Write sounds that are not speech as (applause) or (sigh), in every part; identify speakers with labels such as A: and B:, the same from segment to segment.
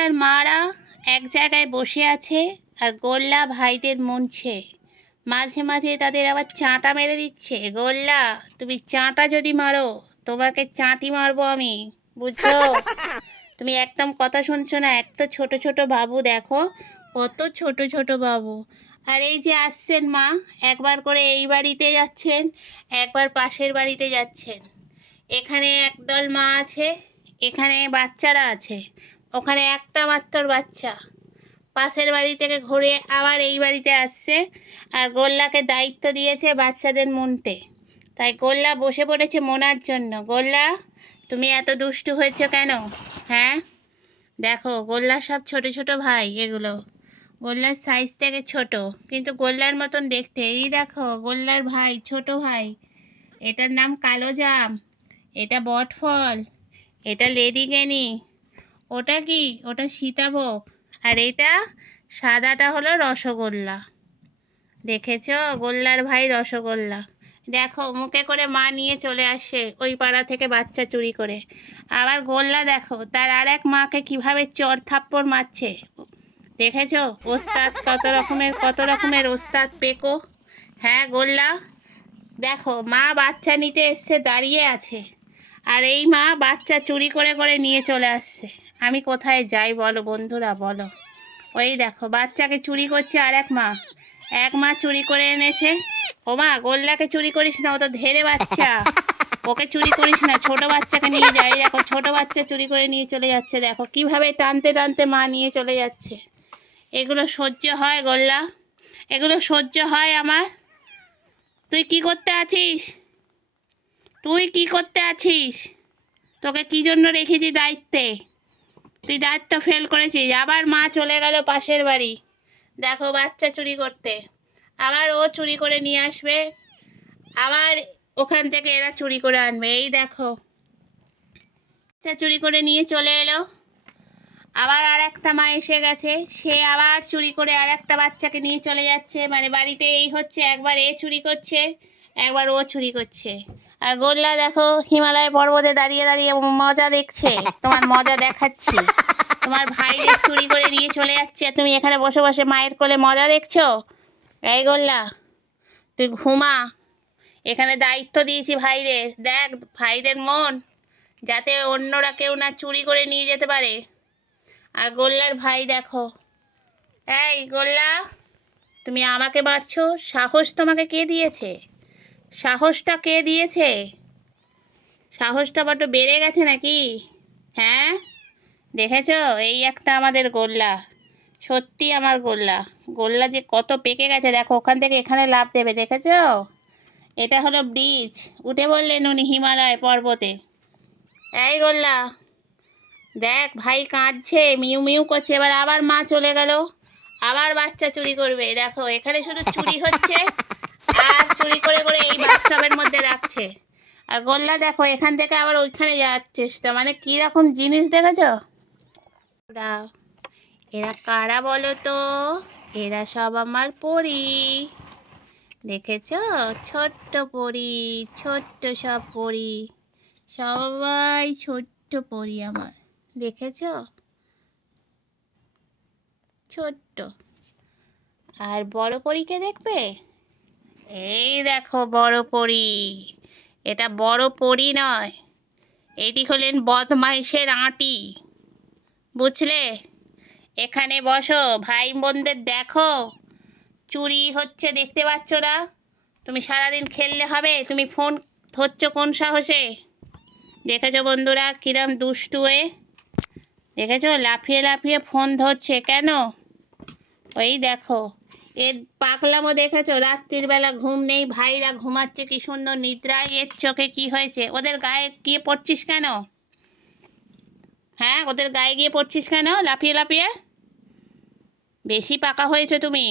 A: বাচ্চার মারা এক জায়গায় বসে আছে আর গোল্লা ভাইদের মুনছে। মাঝে মাঝে তাদের আবার চাঁটা মেরে দিচ্ছে। গোল্লা তুমি চাঁটা যদি মারো তোমাকে চাঁটি মারবো আমি বুঝছ? (laughs) তুমি একদম কথা শুনছো না এত ছোট ছোট বাবু দেখো কত ছোট ছোট বাবু। আর এই যে আসছেন মা একবার করে এই বাড়িতে যাচ্ছেন একবার পাশের বাড়িতে যাচ্ছেন। এখানে একদল মা আছে এখানে বাচ্চারা আছে। ওখানে একটা মাত্র বাচ্চা। পাশের বাড়ি থেকে ঘুরে আবার এই বাড়িতে আসছে। আর গোল্লাকে দায়িত্ব দিয়েছে বাচ্চাদের মনতে। তাই গোল্লা বসে পড়েছে মোনার জন্য। গোল্লা, তুমি এত দুষ্টু হয়েছো কেন? হ্যাঁ? দেখো, গোল্লা সব ছোট ছোট ভাই এগুলো। গোল্লার সাইজ থেকে ছোট। কিন্তু গোল্লার মতন দেখতে। এই দেখো, গোল্লার ভাই, ছোট ভাই। এটার নাম কালো জাম। এটা বটফল। এটা লেডিকেনি ওটা কি? ওটা সীতাভোগ। আর এটা সাদাটা হলো রসগোল্লা। দেখেছ? গোল্লার ভাই রসগোল্লা। দেখো, মুখে করে মা নিয়ে চলে আসে ওই পাড়া থেকে বাচ্চা চুরি করে। আবার গোল্লা দেখো, তার আর এক মাকে কীভাবে চর থাপ্পড় মারছে। দেখেছ? ওস্তাদ কত রকমের কত রকমের ওস্তাদ পেকো। হ্যাঁ গোল্লা? দেখো, মা বাচ্চা নিতে এসছে, দাঁড়িয়ে আছে। আর এই মা বাচ্চা চুরি করে করে নিয়ে চলে আসছে। আমি কোথায় যাই বলো বন্ধুরা, বলো। ওই দেখো, বাচ্চাকে চুরি করছে আর এক মা। এক মা চুরি করে এনেছে। ও মা, গোল্লাকে চুরি করিস না, ও তো ধেরে বাচ্চা। ওকে চুরি করিস না, ছোট বাচ্চাকে নিয়ে যাই দেখো, ছোট বাচ্চা চুরি করে নিয়ে চলে যাচ্ছে। দেখো, কীভাবে টানতে টানতে মা নিয়ে চলে যাচ্ছে। এগুলো সহ্য হয় গোল্লা। এগুলো সহ্য হয় আমার। তুই কি করতে আছিস? তুই কি করতে আছিস? তোকে কি জন্য রেখেছি দায়িত্বে? তুই দায়িত্ব ফেল করেছিস। আবার মা চলে গেল পাশের বাড়ি। দেখো বাচ্চা চুরি করতে। আবার ও চুরি করে নিয়ে আসবে। আবার ওখান থেকে এরা চুরি করে আনবে। এই দেখো। বাচ্চা চুরি করে নিয়ে চলে এলো। আবার আর একটা মা এসে গেছে। সে আবার চুরি করে আর একটা বাচ্চাকে নিয়ে চলে যাচ্ছে। মানে বাড়িতে এই হচ্ছে, একবার এ চুরি করছে, একবার ও চুরি করছে। আর গোল্লা দেখো, হিমালয় পর্বতে দাঁড়িয়ে দাঁড়িয়ে মজা দেখছে। তোমার মজা দেখাচ্ছি। তোমার ভাইদের চুরি করে নিয়ে চলে যাচ্ছে, আর তুমি এখানে বসে বসে মায়ের কোলে মজা দেখছ? এই গোল্লা, তুই ঘুমা। এখানে দায়িত্ব দিয়েছি ভাইদের। দেখ, ভাইদের মন, যাতে অন্যরা কেউ না চুরি করে নিয়ে যেতে পারে। আর গোল্লার ভাই, দেখো, এই গোল্লা, তুমি আমাকে মারছো। সাহস তোমাকে কে দিয়েছে? সাহসটা কে দিয়েছে? সাহসটা বড্ড বেড়ে গেছে নাকি? হ্যাঁ? দেখেছ? এই একটা আমাদের গোল্লা। সত্যি আমার গোল্লা। গোল্লা যে কত পেকে গেছে, দেখো, ওখান থেকে এখানে লাভ দেবে, দেখেছ? এটা হলো ব্রিজ। উঠে বললেন উনি হিমালয় পর্বতে। এই গোল্লা, দেখ, ভাই কাঁদছে, মিউ মিউ করছে, এবার আবার মা চলে গেল। আবার বাচ্চা চুরি করবে। দেখো, এখানে শুধু চুরি হচ্ছে চুরি করে করে এই বাথটবের মধ্যে রাখছে। আর গোল্লা, দেখো, এখান থেকে আবার ওইখানে যাওয়ার চেষ্টা। মানে কি রকম জিনিস দেখেছ? ওরা, এরা কারা বলো তো? এরা সব আমার পরি। দেখেছ? ছোট্ট পরি, ছোট্ট সব পরি। সবাই ছোট্ট পরি আমার। দেখেছ? ছোট্ট। আর বড় পরীকে দেখবে? এই দেখো বড় পরী। এটা বড় পরী নয়। এটি হলেন বদমাইশের আঁটি। বুঝলে? এখানে বসো ভাই বোনদের দেখো। চুরি হচ্ছে, দেখতে পাচ্ছ না? তুমি সারাদিন খেললে হবে, তুমি ফোন ধরছো কোন সাহসে? দেখেছ বন্ধুরা কিরম হয়ে দেখেছ? লাফিয়ে লাফিয়ে ফোন ধরছে কেন? ওই দেখো। এর পাকলামো দেখেছ? রাত্রির বেলা ঘুম নেই, ভাইরা ঘুমাচ্ছে কি সুন্দর নিদ্রায়, এর চোখে কি হয়েছে? ওদের গায়ে গিয়ে পড়ছিস কেন? হ্যাঁ ওদের গায়ে গিয়ে পড়ছিস কেন? লাফিয়ে লাফিয়ে? বেশি পাকা হয়েছে তুমি।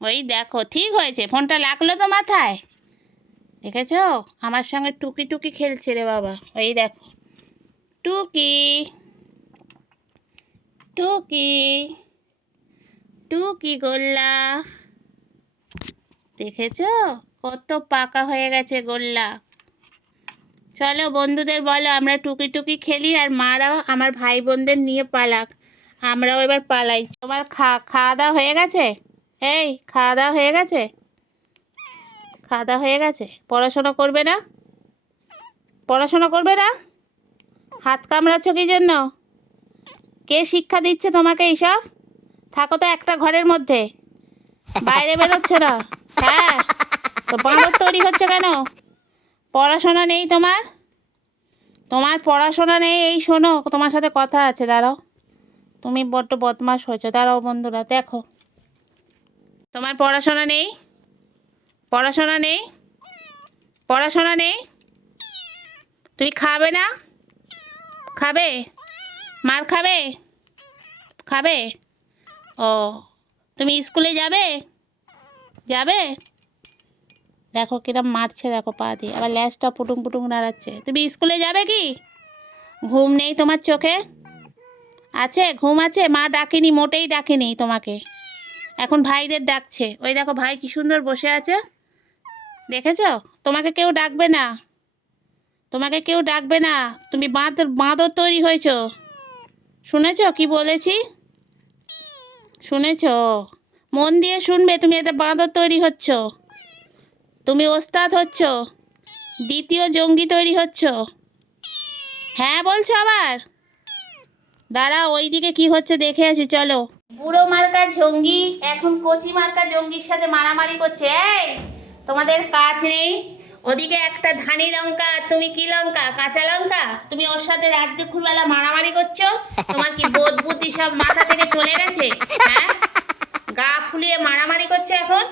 A: ওই দেখো, ঠিক হয়েছে। ফোনটা লাগল তো মাথায়। দেখেছ? আমার সঙ্গে টুকি টুকি খেলছে রে বাবা। ওই দেখো। টুকি। টুকি। টুকি গোল্লা। দেখেছ? কত পাকা হয়ে গেছে গোল্লা। চলো বন্ধুদের বলো, আমরা টুকি টুকি খেলি আর মারা আমার ভাই বোনদের নিয়ে পালাক। আমরাও এবার পালাই। তোমার খা, খাওয়া দাওয়া হয়ে গেছে? এই, খাওয়া দাওয়া হয়ে গেছে? খাওয়া দাওয়া হয়ে গেছে? পড়াশোনা করবে না? পড়াশোনা করবে না? হাত কামড়াচ্ছ কি জন্য? কে শিক্ষা দিচ্ছে তোমাকে এইসব? থাকো তো একটা ঘরের মধ্যে। বাইরে বেরোচ্ছ না? হ্যাঁ তো বাঁদর তৈরি হচ্ছে কেন? পড়াশোনা নেই তোমার? তোমার পড়াশোনা নেই, এই শোনো, তোমার সাথে কথা আছে, দাঁড়াও। তুমি বড্ড বদমাশ হয়েছো, দাঁড়াও বন্ধুরা, দেখো। তোমার পড়াশোনা নেই? পড়াশোনা নেই? পড়াশোনা নেই? তুমি খাবে না? খাবে? মার খাবে? খাবে? ও, তুমি স্কুলে যাবে? যাবে? দেখো কিরম মারছে, দেখো পা দিয়ে। আবার ল্যাসটা পুটুং পুটুং নাড়াচ্ছে। তুমি স্কুলে যাবে কি? ঘুম নেই তোমার চোখে? আছে, ঘুম আছে? মা ডাকেনি, মোটেই ডাকেনি তোমাকে। এখন ভাইদের ডাকছে। ওই দেখো ভাই কি সুন্দর বসে আছে। দেখেছ? তোমাকে কেউ ডাকবে না। তোমাকে কেউ ডাকবে না। তুমি বাঁদর বাঁদর তৈরি হয়েছ। শুনেছো কি বলেছি? শুনেছো? মন দিয়ে শুনবে তুমি একটা বাঁদর তৈরি হচ্ছ। তুমি ওস্তাদ হচ্ছ। দ্বিতীয় জঙ্গি তৈরি হচ্ছ। হ্যাঁ বলছো আবার? দাঁড়া ওইদিকে কি হচ্ছে দেখে আসি, চলো। বুড়ো মার্কা জঙ্গি, এখন কচি মার্কা জঙ্গির সাথে মারামারি করছে। তোমাদের কাজ নেই। ওদিকে একটা ধানি লঙ্কা, তুমি কি লঙ্কা? কাঁচা লঙ্কা? তুমি ওর সাথে রাত দুপুরবেলা মারামারি করছ? তোমার কি বোধ বুদ্ধি সব মাথা থেকে চলে গেছে? হ্যাঁ? ফুলিয়ে মারামারি করছে এখন।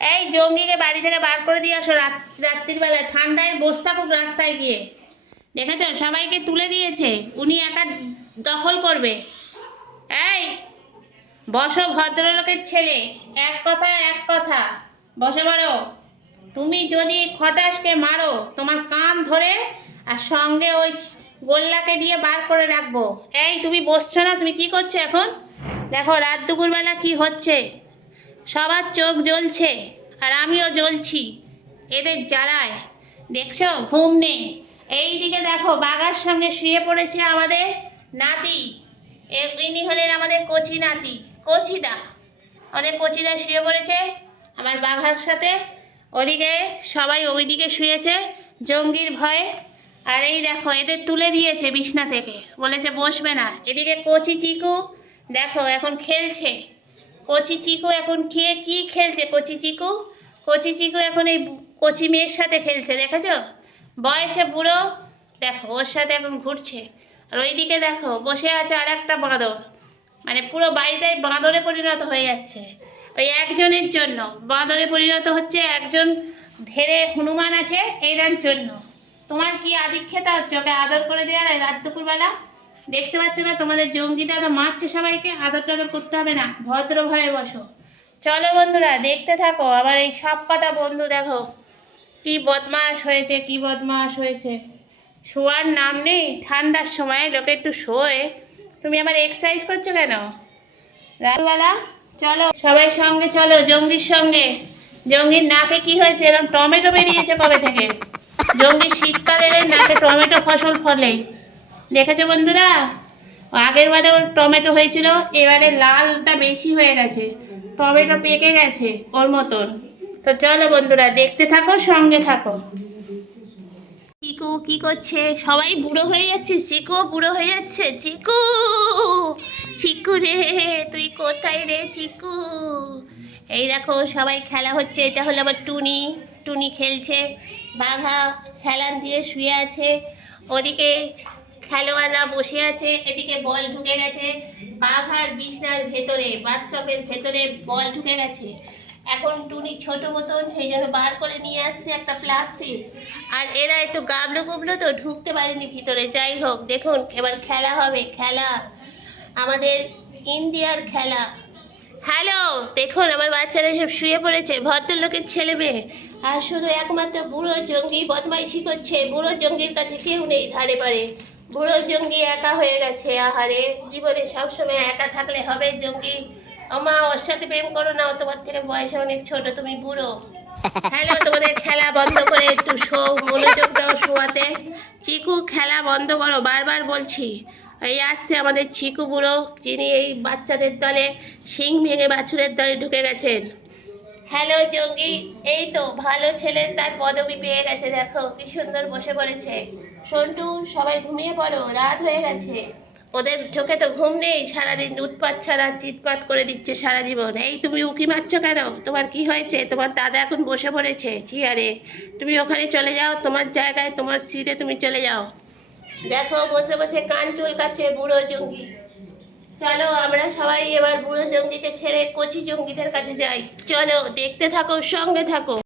A: এই জঙ্গিকে বাড়ি থেকে বার করে দিয়ে আসো রাত রাত্রির বেলায়। ঠান্ডায় বসে থাকুক রাস্তায় গিয়ে। দেখেছ? সবাইকে তুলে দিয়েছে। উনি একা দখল করবে। এই, বসো ভদ্রলোকের ছেলে। এক কথা এক কথা। বসে পারো তুমি যদি খটাসকে মারো, তোমার কান ধরে আর সঙ্গে ওই গোল্লাকে দিয়ে বার করে রাখব। এই, তুমি বসছো না? তুমি কি করছ এখন? দেখো, রাত দুপুরবেলা কি হচ্ছে? সবার চোখ জ্বলছে আর আমিও জ্বলছি। এদের জ্বালায়। দেখছ? ঘুম নেই। এই দিকে দেখো বাগার সঙ্গে শুয়ে পড়েছে আমাদের নাতি। ইনি হলেন আমাদের কচি নাতি। কচিদা। আমাদের কচিদা শুয়ে পড়েছে আমার বাঘার সাথে। ওদিকে সবাই ওইদিকে শুয়েছে জঙ্গির ভয়ে। আর এই দেখো, এদের তুলে দিয়েছে বিছনা থেকে। বলেছে, বসবে না। এদিকে কচি চিকু দেখো, এখন খেলছে। কচি চিকু এখন কে কি খেলছে কচি চিকু? কচি চিকু এখন এই কচি মেয়ের সাথে খেলছে, দেখেছ? বয়সে বুড়ো, দেখো, ওর সাথে এখন ঘুরছে। আর ওইদিকে দেখো, বসে আছে আর একটা বাঁদর। মানে পুরো বাড়িটাই বাঁদরে পরিণত হয়ে যাচ্ছে। ওই একজনের জন্য, বাঁদরে পরিণত হচ্ছে একজন ধেরে হনুমান আছে, এইটার জন্য। তোমার কি আদিক্ষেতা হচ্ছে ওকে আদর করে দেওয়ার রাত দুপুরবেলা? দেখতে পাচ্ছ না, তোমাদের জঙ্গিটা তো মারছে সবাইকে আদর টাদর করতে হবে না ভদ্রভাবে বসো। চলো বন্ধুরা, দেখতে থাকো, আবার এই সব কটা বন্ধু দেখো, কি বদমাস হয়েছে, কি বদমাস হয়েছে। শোয়ার নাম নেই, ঠান্ডার সময় লোকে একটু শোয়। তুমি আবার এক্সারসাইজ করছ কেন? রাতবেলা চলো, সবাই সঙ্গে চলো, জঙ্গির সঙ্গে। জঙ্গির নাকে কি হয়েছে এরকম টমেটো বেরিয়েছে কবে থেকে? জঙ্গির শীতকাল এলে নাকে টমেটো ফসল ফলে দেখেছ বন্ধুরা? আগের বারে ওর টমেটো হয়েছিল, এবারে লালটা বেশি হয়ে গেছে। টমেটো পেকে গেছে ওর মতন। তো চলো বন্ধুরা, দেখতে থাকো, সঙ্গে থাকো। চিকু, কি করছে? সবাই বুড়ো হয়ে যাচ্ছে? চিকু, বুড়ো হয়ে যাচ্ছে? চিকু চিকু রে, তুই কোথায় রে চিকু? এই দেখো, সবাই খেলা হচ্ছে। এটা হলো আবার টুনি। টুনি খেলছে। বাঘা হেলান দিয়ে শুয়ে আছে। ওদিকে খেলোয়াড়রা বসে আছে, এদিকে বল ঢুকে গেছে। বাঘার বিছনার ভেতরে বাথটবের ভেতরে বল ঢুকে গেছে। এখন টুনি ছোট মতন সেই জন্য বার করে নিয়ে আসছে একটা প্লাস্টিক। আর এরা একটু গাবলো গুবলো তো ঢুকতে পারেনি ভিতরে। যাই হোক, দেখুন, এবার খেলা হবে, খেলা। আমাদের ইন্ডিয়ার খেলা। হ্যালো, দেখুন, আমার বাচ্চারা সব শুয়ে পড়েছে, ভদ্রলোকের ছেলে মেয়ে। আর শুধু একমাত্র বুড়ো জঙ্গি বদমাইশি করছে, বুড়ো জঙ্গির কাছে কেউ নেই ধারে পারে বুড়ো জঙ্গি একা হয়ে গেছে, আহারে। জীবনে সবসময় একা থাকলে হবে জঙ্গি। আমা ওর সাথে প্রেম করো না তোমার থেকে বয়সে অনেক ছোট, তুমি বুড়ো। হ্যালো তোমাদের খেলা বন্ধ করে একটু শো, মনোযোগ দাও শোয়াতে। চিকু, খেলা বন্ধ করো, বারবার বলছি। এই আসছে আমাদের চিকু বুড়ো, যিনি এই বাচ্চাদের দলে, শিং ভেঙে বাছুরের দলে ঢুকে গেছেন। হ্যালো জঙ্গি, এই তো, ভালো ছেলে, তার পদবি পেয়ে গেছে, দেখো, কি সুন্দর বসে পড়েছে। সন্টু, সবাই ঘুমিয়ে পড়ো, রাত হয়ে গেছে। ওদের চোখে তো ঘুম নেই, সারাদিন উৎপাত ছাড়া চিৎপাত করে দিচ্ছে সারা জীবন। এই তুমি উকি মারছো কেন? তোমার কি হয়েছে? তোমার দাদা এখন বসে পড়েছে। চেয়ারে তুমি ওখানে চলে যাও, তোমার জায়গায়, তোমার সিটে তুমি চলে যাও। দেখো, বসে বসে কান চুলকাচ্ছে বুড়ো জঙ্গি। চলো, আমরা সবাই এবার বুড়ো জঙ্গিকে ছেড়ে কচি জঙ্গিদের কাছে যাই। চলো, দেখতে থাকো, সঙ্গে থাকো।